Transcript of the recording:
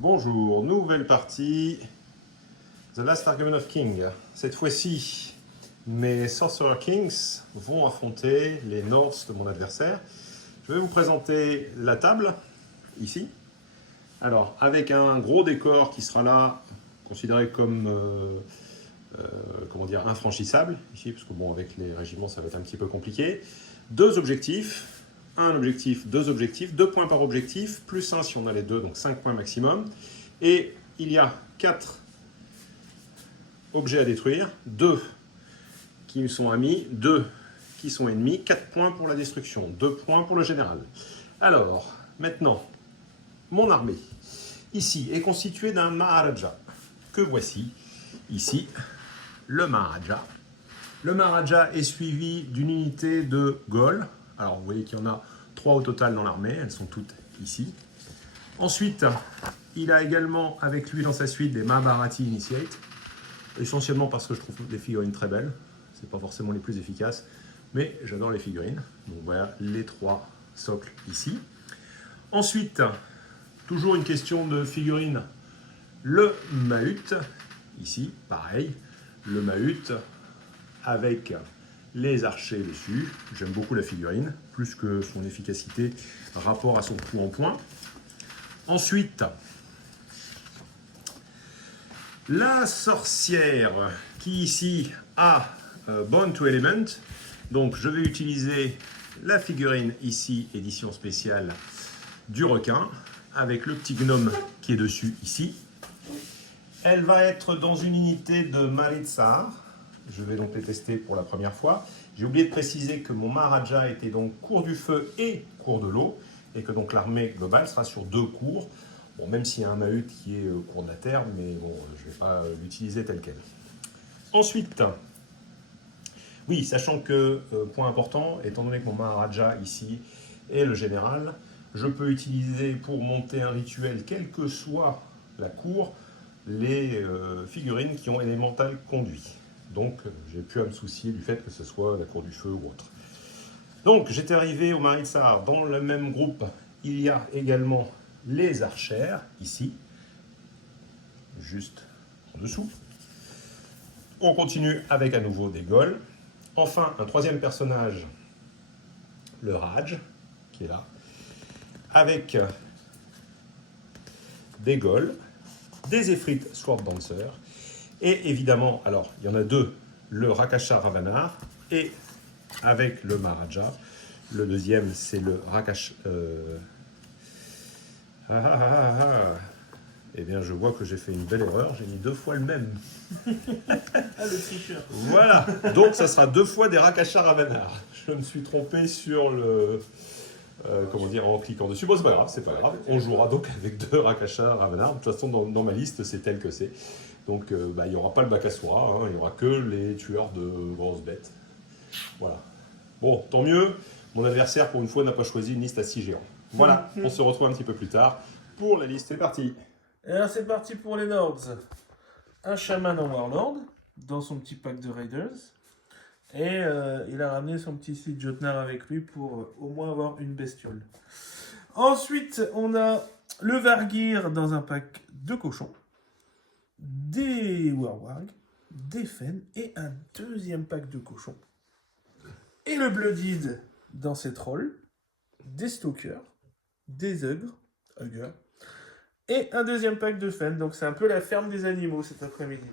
Bonjour, nouvelle partie. The Last Argument of King. Cette fois-ci, mes Sorcerer Kings vont affronter les Norths de mon adversaire. Je vais vous présenter la table, ici. Alors, avec un gros décor qui sera là, considéré comme comment dire, infranchissable, ici, parce que bon, avec les régiments, ça va être un petit peu compliqué. Deux objectifs. Un objectif, deux points par objectif, plus 1 si on a les deux, donc 5 points maximum. Et il y a 4 objets à détruire, 2 qui me sont amis, 2 qui sont ennemis, 4 points pour la destruction, 2 points pour le général. Alors, maintenant, mon armée, ici, est constituée d'un Maharaja, que voici, ici, le Maharaja. Le Maharaja est suivi d'une unité de Gauls. Alors, vous voyez qu'il y en a 3 au total dans l'armée, elles sont toutes ici. Ensuite, il a également avec lui dans sa suite des Mahabharati Initiate, essentiellement parce que je trouve les figurines très belles. C'est pas forcément les plus efficaces, mais j'adore les figurines. Donc voilà les 3 socles ici. Ensuite, toujours une question de figurines, le Mahut, ici, pareil, le Mahut avec les archers dessus. J'aime beaucoup la figurine, plus que son efficacité rapport à son coup en points. Ensuite, la sorcière qui ici a Born to Element. Donc je vais utiliser la figurine ici, édition spéciale du requin, avec le petit gnome qui est dessus ici. Elle va être dans une unité de Maritsar. Je vais donc les tester pour la première fois. J'ai oublié de préciser que mon Maharaja était donc cours du feu et cours de l'eau, et que donc l'armée globale sera sur 2 cours. Bon, même s'il y a un Mahut qui est cours de la terre, mais bon, je ne vais pas l'utiliser tel quel. Ensuite, oui, sachant que, point important, étant donné que mon Maharaja ici est le général, je peux utiliser pour monter un rituel, quelle que soit la cour, les figurines qui ont élémental conduit. Donc, j'ai plus à me soucier du fait que ce soit la cour du feu ou autre. Donc, j'étais arrivé au Maritsar. Dans le même groupe, il y a également les archères, ici, juste en dessous. On continue avec à nouveau des Gauls. Enfin, un troisième personnage, le Raj, qui est là, avec des Gauls, des Efrit Sword Dancer, et évidemment, alors, il y en a 2, le Rakasha Ravanar, et avec le Maharaja. Le deuxième, c'est le Rakash... Eh bien, je vois que j'ai fait une belle erreur, j'ai mis 2 fois le même. Ah, le tricheur. Voilà, donc ça sera 2 fois des Rakasha Ravanar. Je me suis trompé sur le... comment dire, en cliquant dessus. Bon, c'est pas grave, c'est pas grave. On jouera donc avec 2 Rakasha Ravanar. De toute façon, dans ma liste, c'est tel que c'est. Donc, il n'y aura pas le Bakasura, hein, il n'y aura que les tueurs de grosses bêtes. Voilà. Bon, tant mieux. Mon adversaire, pour une fois, n'a pas choisi une liste à 6 géants. Voilà, on se retrouve un petit peu plus tard pour la liste. C'est parti. Et alors c'est parti pour les Nords. Un chaman en Warlord, dans son petit pack de Raiders. Et il a ramené son petit Sith Jotnar avec lui pour au moins avoir une bestiole. Ensuite, on a le Vargir dans un pack de cochons. Des Warwag, des Fen et un deuxième pack de cochons. Et le Blooded dans ses trolls, des Stalkers, des Ogres, et un deuxième pack de Fen. Donc c'est un peu la ferme des animaux cet après-midi.